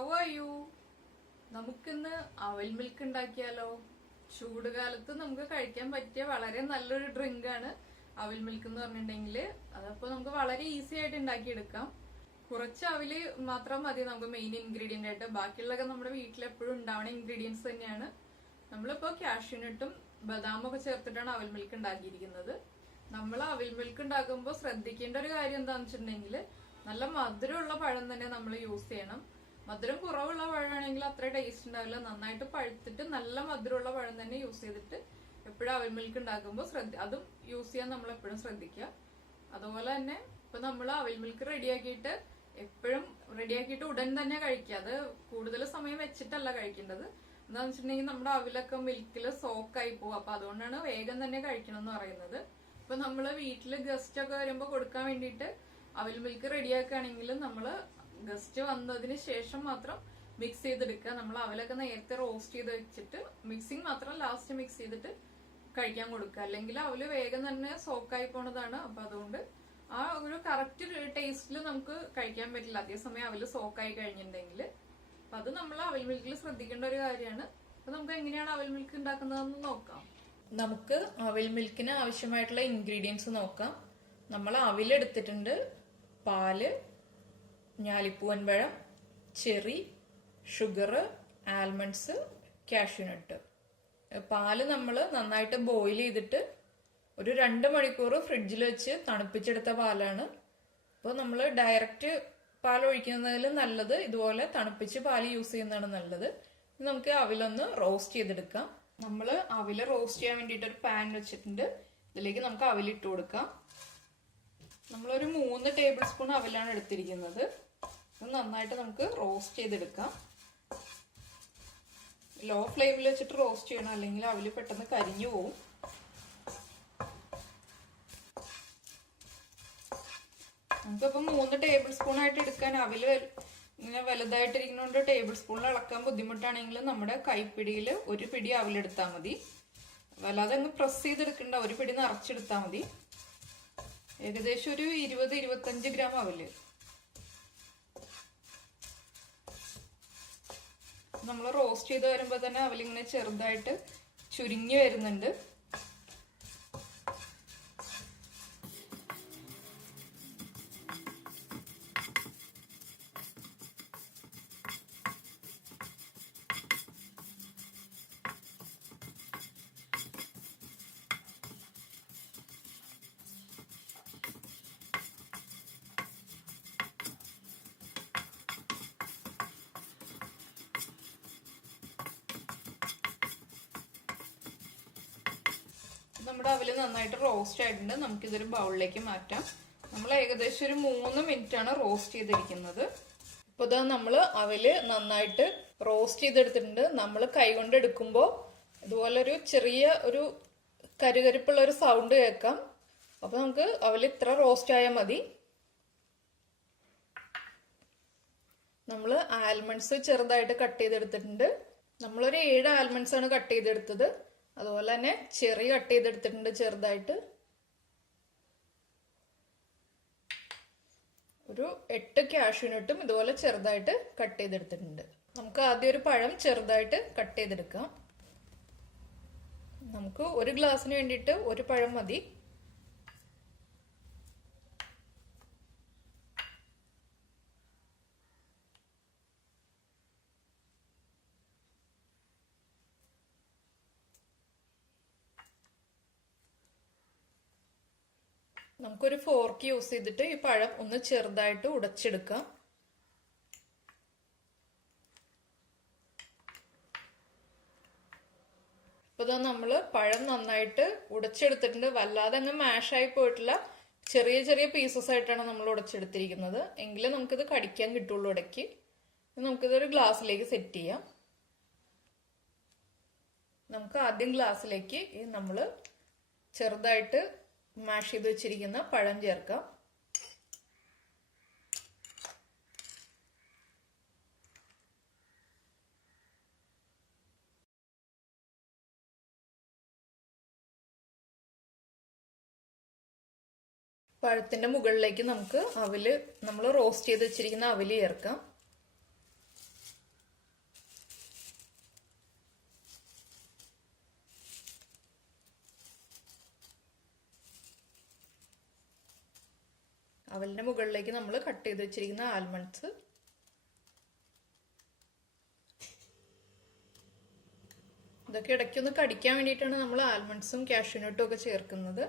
How are you? നമുക്കിന്ന് അവൽ milk ഉണ്ടാക്കിയാലോ? ചൂടുകാലത്ത് നമുക്ക് കഴിക്കാൻ പറ്റിയ വളരെ നല്ലൊരു ഡ്രിങ്ക് ആണ് അവൽ മിൽക്ക് എന്ന് പറഞ്ഞിട്ടുണ്ടെങ്കിൽ. അതപ്പോ നമുക്ക് വളരെ ഈസി ആയിട്ട് ഉണ്ടാക്കിയെടുക്കാം. കുറച്ച് അവല് മാത്രം മതി നമുക്ക് മെയിൻ ഇൻഗ്രീഡിയന്റ് ആയിട്ട്. ബാക്കിയുള്ളതൊക്കെ നമ്മുടെ വീട്ടിൽ എപ്പോഴും ഉണ്ടാവുന്ന ഇൻഗ്രീഡിയൻസ് തന്നെയാണ്. നമ്മളിപ്പോ കാഷ്യൂ നട്ടും ബദാമൊക്കെ ചേർത്തിട്ടാണ് അവൽ മിൽക്ക് ഉണ്ടാക്കിയിരിക്കുന്നത്. നമ്മൾ അവൽ മിൽക്ക് ഉണ്ടാക്കുമ്പോൾ ശ്രദ്ധിക്കേണ്ട ഒരു കാര്യം എന്താണെന്ന് വെച്ചിട്ടുണ്ടെങ്കിൽ നല്ല മധുരമുള്ള പഴം തന്നെ നമ്മൾ യൂസ് ചെയ്യണം. മധുരം കുറവുള്ള പഴമാണെങ്കിൽ അത്ര ടേസ്റ്റ് ഉണ്ടാവില്ല. നന്നായിട്ട് പഴുത്തിട്ട് നല്ല മധുരമുള്ള പഴം തന്നെ യൂസ് ചെയ്തിട്ട് എപ്പോഴും അവൽ മിൽക്ക് ഉണ്ടാക്കുമ്പോൾ അതും യൂസ് ചെയ്യാൻ നമ്മൾ എപ്പോഴും ശ്രദ്ധിക്കുക. അതുപോലെ തന്നെ ഇപ്പൊ നമ്മൾ അവൽ മിൽക്ക് റെഡിയാക്കിയിട്ട് എപ്പോഴും റെഡിയാക്കിയിട്ട് ഉടൻ തന്നെ കഴിക്കുക. അത് കൂടുതൽ സമയം വെച്ചിട്ടല്ല കഴിക്കേണ്ടത്. എന്താണെന്ന് വെച്ചിട്ടുണ്ടെങ്കിൽ നമ്മുടെ അവിലൊക്കെ മിൽക്കിൽ സോക്കായി പോകും. അപ്പൊ അതുകൊണ്ടാണ് വേഗം തന്നെ കഴിക്കണം എന്ന് പറയുന്നത്. ഇപ്പൊ നമ്മള് വീട്ടില് ഗസ്റ്റ് ഒക്കെ വരുമ്പോ കൊടുക്കാൻ വേണ്ടിയിട്ട് അവൽ മിൽക്ക് റെഡിയാക്കുകയാണെങ്കിൽ നമ്മള് ഗസ്റ്റ് വന്നതിന് ശേഷം മാത്രം മിക്സ് ചെയ്തെടുക്കുക. നമ്മൾ അവലൊക്കെ നേരത്തെ റോസ്റ്റ് ചെയ്ത് വെച്ചിട്ട് മിക്സിങ് മാത്രം ലാസ്റ്റ് മിക്സ് ചെയ്തിട്ട് കഴിക്കാൻ കൊടുക്കുക. അല്ലെങ്കിൽ അവല് വേഗം തന്നെ സോക്കായി പോണതാണ്. അപ്പൊ അതുകൊണ്ട് ആ ഒരു കറക്റ്റ് ടേസ്റ്റിൽ നമുക്ക് കഴിക്കാൻ പറ്റില്ല അതേസമയം അവല് സോക്കായി കഴിഞ്ഞിട്ടുണ്ടെങ്കിൽ. അപ്പൊ അത് നമ്മൾ അവൽ മിൽക്കിൽ ശ്രദ്ധിക്കേണ്ട ഒരു കാര്യമാണ്. അപ്പൊ നമുക്ക് എങ്ങനെയാണ് അവൽ മിൽക്ക് ഉണ്ടാക്കുന്നതെന്ന് നോക്കാം. നമുക്ക് അവൽ മിൽക്കിന് ആവശ്യമായിട്ടുള്ള ഇൻഗ്രീഡിയൻസ് നോക്കാം. നമ്മൾ അവിലെടുത്തിട്ടുണ്ട്, പാല്, ഞാലിപ്പൂവൻ പഴം, cherry, sugar, almonds, cashew nut. പാല് നമ്മൾ നന്നായിട്ട് ബോയിൽ ചെയ്തിട്ട് ഒരു 2 മണിക്കൂർ ഫ്രിഡ്ജിൽ വെച്ച് തണുപ്പിച്ചെടുത്ത പാലാണ്. അപ്പോൾ നമ്മൾ ഡയറക്റ്റ് പാൽ ഒഴിക്കുന്നതിൽ നല്ലത് ഇതുപോലെ തണുപ്പിച്ച് പാല് യൂസ് ചെയ്യുന്നതാണ് നല്ലത്. നമുക്ക് അവിലൊന്ന് റോസ്റ്റ് ചെയ്തെടുക്കാം. നമ്മൾ അവില് റോസ്റ്റ് ചെയ്യാൻ വേണ്ടിയിട്ട് ഒരു പാൻ വെച്ചിട്ടുണ്ട്. ഇതിലേക്ക് നമുക്ക് അവിലിട്ട് കൊടുക്കാം. നമ്മളൊരു 3 ടേബിൾ സ്പൂൺ അവിലാണ് എടുത്തിരിക്കുന്നത്. ഇത് നന്നായിട്ട് നമുക്ക് റോസ്റ്റ് ചെയ്തെടുക്കാം. ലോ ഫ്ലെയിമിൽ വെച്ചിട്ട് റോസ്റ്റ് ചെയ്യണം, അല്ലെങ്കിൽ അവില് പെട്ടെന്ന് കരിഞ്ഞു പോകും. നമുക്കിപ്പോൾ 3 ടേബിൾ സ്പൂൺ ആയിട്ട് എടുക്കാൻ അവില് ഇങ്ങനെ വലുതായിട്ടിരിക്കുന്നതുകൊണ്ട് ടേബിൾ സ്പൂണിൽ ഇളക്കാൻ ബുദ്ധിമുട്ടാണെങ്കിൽ നമ്മുടെ കൈപ്പിടിയിൽ ഒരു പിടി അവിലെടുത്താൽ മതി. വല്ലാതെ അങ്ങ് പ്രസ് ചെയ്തെടുക്കണ്ട, ഒരു പിടി നിറച്ചെടുത്താൽ മതി. ഏകദേശം ഒരു 20-25 ഗ്രാം അവല്. നമ്മൾ റോസ്റ്റ് ചെയ്ത് വരുമ്പോൾ തന്നെ അവലിങ്ങനെ ചെറുതായിട്ട് ചുരുങ്ങി വരുന്നുണ്ട്. നമ്മുടെ അവല് നന്നായിട്ട് റോസ്റ്റ് ആയിട്ടുണ്ട്. നമുക്കിതൊരു ബൗളിലേക്ക് മാറ്റാം. നമ്മൾ ഏകദേശം ഒരു 3 മിനിറ്റ് ആണ് റോസ്റ്റ് ചെയ്തിരിക്കുന്നത്. ഇപ്പൊ ഇതാ നമ്മൾ അവല് നന്നായിട്ട് റോസ്റ്റ് ചെയ്തെടുത്തിട്ടുണ്ട്. നമ്മൾ കൈകൊണ്ട് എടുക്കുമ്പോൾ ഇതുപോലെ ചെറിയ ഒരു കരുകരിപ്പുള്ള ഒരു സൗണ്ട് കേൾക്കാം. അപ്പൊ നമുക്ക് അവല് ഇത്ര റോസ്റ്റ് ആയാൽ മതി. നമ്മൾ ആൽമണ്ട്സ് ചെറുതായിട്ട് കട്ട് ചെയ്തെടുത്തിട്ടുണ്ട്. നമ്മളൊരു 7 ആൽമണ്ട്സ് ആണ് കട്ട് ചെയ്തെടുത്തത്. അതുപോലെ തന്നെ ചെറി കട്ട് ചെയ്തെടുത്തിട്ടുണ്ട് ചെറുതായിട്ട്. ഒരു 8 കാഷ്യൂ നട്ടും ഇതുപോലെ ചെറുതായിട്ട് കട്ട് ചെയ്തെടുത്തിട്ടുണ്ട്. നമുക്ക് ആദ്യം ഒരു പഴം ചെറുതായിട്ട് കട്ട് ചെയ്തെടുക്കാം. നമുക്ക് ഒരു ഗ്ലാസ്സിന് വേണ്ടിയിട്ട് ഒരു പഴം മതി. നമുക്കൊരു ഫോർക്ക് യൂസ് ചെയ്തിട്ട് ഈ പഴം ഒന്ന് ചെറുതായിട്ട് ഉടച്ചെടുക്കാം. ഇപ്പൊ ഇതാ നമ്മള് പഴം നന്നായിട്ട് ഉടച്ചെടുത്തിട്ടുണ്ട്. വല്ലാതെ അങ്ങ് മാഷായി പോയിട്ടില്ല. ചെറിയ ചെറിയ പീസസ് ആയിട്ടാണ് നമ്മൾ ഉടച്ചെടുത്തിരിക്കുന്നത്. എങ്കിലും നമുക്കിത് കടിക്കാൻ കിട്ടുള്ളൂ ഇടയ്ക്ക്. നമുക്കിതൊരു ഗ്ലാസ്സിലേക്ക് സെറ്റ് ചെയ്യാം. നമുക്ക് ആദ്യം ഗ്ലാസ്സിലേക്ക് നമ്മള് ചെറുതായിട്ട് മാഷ് ചെയ്ത് വെച്ചിരിക്കുന്ന പഴം ചേർക്കാം. പഴത്തിന്റെ മുകളിലേക്ക് നമുക്ക് അവല് നമ്മൾ റോസ്റ്റ് ചെയ്ത് വെച്ചിരിക്കുന്ന അവല് ചേർക്കാം. അവലിന്റെ മുകളിലേക്ക് നമ്മൾ കട്ട് ചെയ്ത് വെച്ചിരിക്കുന്ന ആൽമണ്ട്സ്, ഇതൊക്കെ ഇടയ്ക്കൊന്ന് കടിക്കാൻ വേണ്ടിയിട്ടാണ് നമ്മൾ ആൽമണ്ട്സും കാഷ്യൂനട്ടും ഒക്കെ ചേർക്കുന്നത്.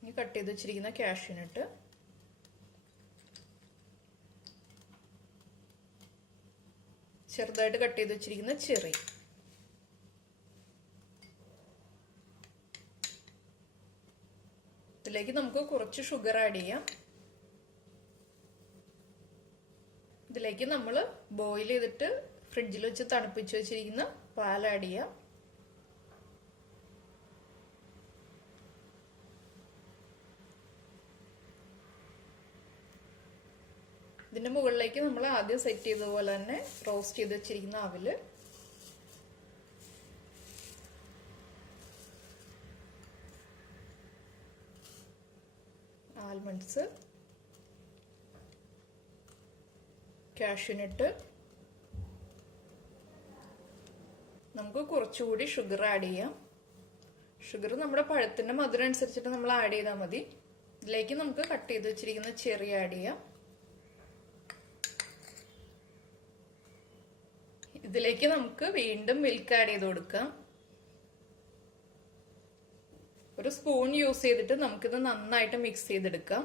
ഇനി കട്ട് ചെയ്ത് വെച്ചിരിക്കുന്ന കാഷ്യൂനട്ട്, ചെറുതായിട്ട് കട്ട് ചെയ്ത് വെച്ചിരിക്കുന്ന ചെറി, ഇതിലേക്ക് നമുക്ക് കുറച്ച് ഷുഗർ ആഡ് ചെയ്യാം. ഇതിലേക്ക് നമ്മൾ ബോയിൽ ചെയ്തിട്ട് ഫ്രിഡ്ജിൽ വെച്ച് തണുപ്പിച്ച് വെച്ചിരിക്കുന്ന പാൽ ആഡ് ചെയ്യാം. ഇതിന്റെ മുകളിലേക്ക് നമ്മൾ ആദ്യം സെറ്റ് ചെയ്തതുപോലെ തന്നെ റോസ്റ്റ് ചെയ്ത് വെച്ചിരിക്കുന്ന അവില്, ആൽമണ്ട്സ്, കാഷ്യൂനട്ട്, നമുക്ക് കുറച്ചുകൂടി ഷുഗർ ആഡ് ചെയ്യാം. ഷുഗർ നമ്മുടെ പഴത്തിന്റെ മധുരം അനുസരിച്ചിട്ട് നമ്മൾ ആഡ് ചെയ്താൽ മതി. ഇതിലേക്ക് നമുക്ക് കട്ട് ചെയ്ത് വെച്ചിരിക്കുന്ന ചെറി ആഡ് ചെയ്യാം. ഇതിലേക്ക് നമുക്ക് വീണ്ടും മിൽക്ക് ആഡ് ചെയ്ത് കൊടുക്കാം. ഒരു സ്പൂൺ യൂസ് ചെയ്തിട്ട് നമുക്കിത് നന്നായിട്ട് മിക്സ് ചെയ്തെടുക്കാം.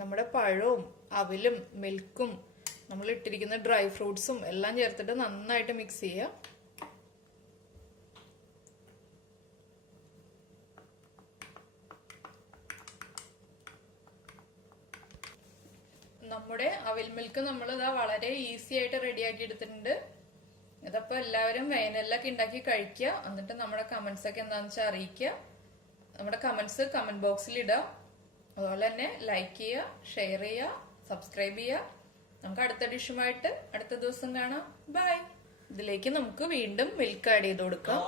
നമ്മുടെ പഴവും അവിലും മിൽക്കും നമ്മൾ ഇട്ടിരിക്കുന്ന ഡ്രൈ ഫ്രൂട്ട്സും എല്ലാം ചേർത്തിട്ട് നന്നായിട്ട് മിക്സ് ചെയ്യാം. നമ്മുടെ അവിൽ മിൽക്ക് നമ്മൾ ഇതാ വളരെ ഈസി ആയിട്ട് റെഡിയാക്കി എടുത്തിട്ടുണ്ട്. ഇതപ്പോ എല്ലാവരും വേനലിലൊക്കെ ഉണ്ടാക്കി കഴിക്കുക. എന്നിട്ട് നമ്മുടെ കമന്റ്സ് ഒക്കെ എന്താണെന്ന് വെച്ചാൽ അറിയിക്കുക. നമ്മുടെ കമന്റ്സ് കമന്റ് ബോക്സിൽ ഇടാം. അതുപോലെ തന്നെ ലൈക്ക് ചെയ്യുക, ഷെയർ ചെയ്യുക, സബ്സ്ക്രൈബ് ചെയ്യുക. നമുക്ക് അടുത്ത ഡിഷുമായിട്ട് അടുത്ത ദിവസം കാണാം. ബൈ. ഇതിലേക്ക് നമുക്ക് വീണ്ടും മിൽക്ക് ആഡ് ചെയ്ത് കൊടുക്കാം.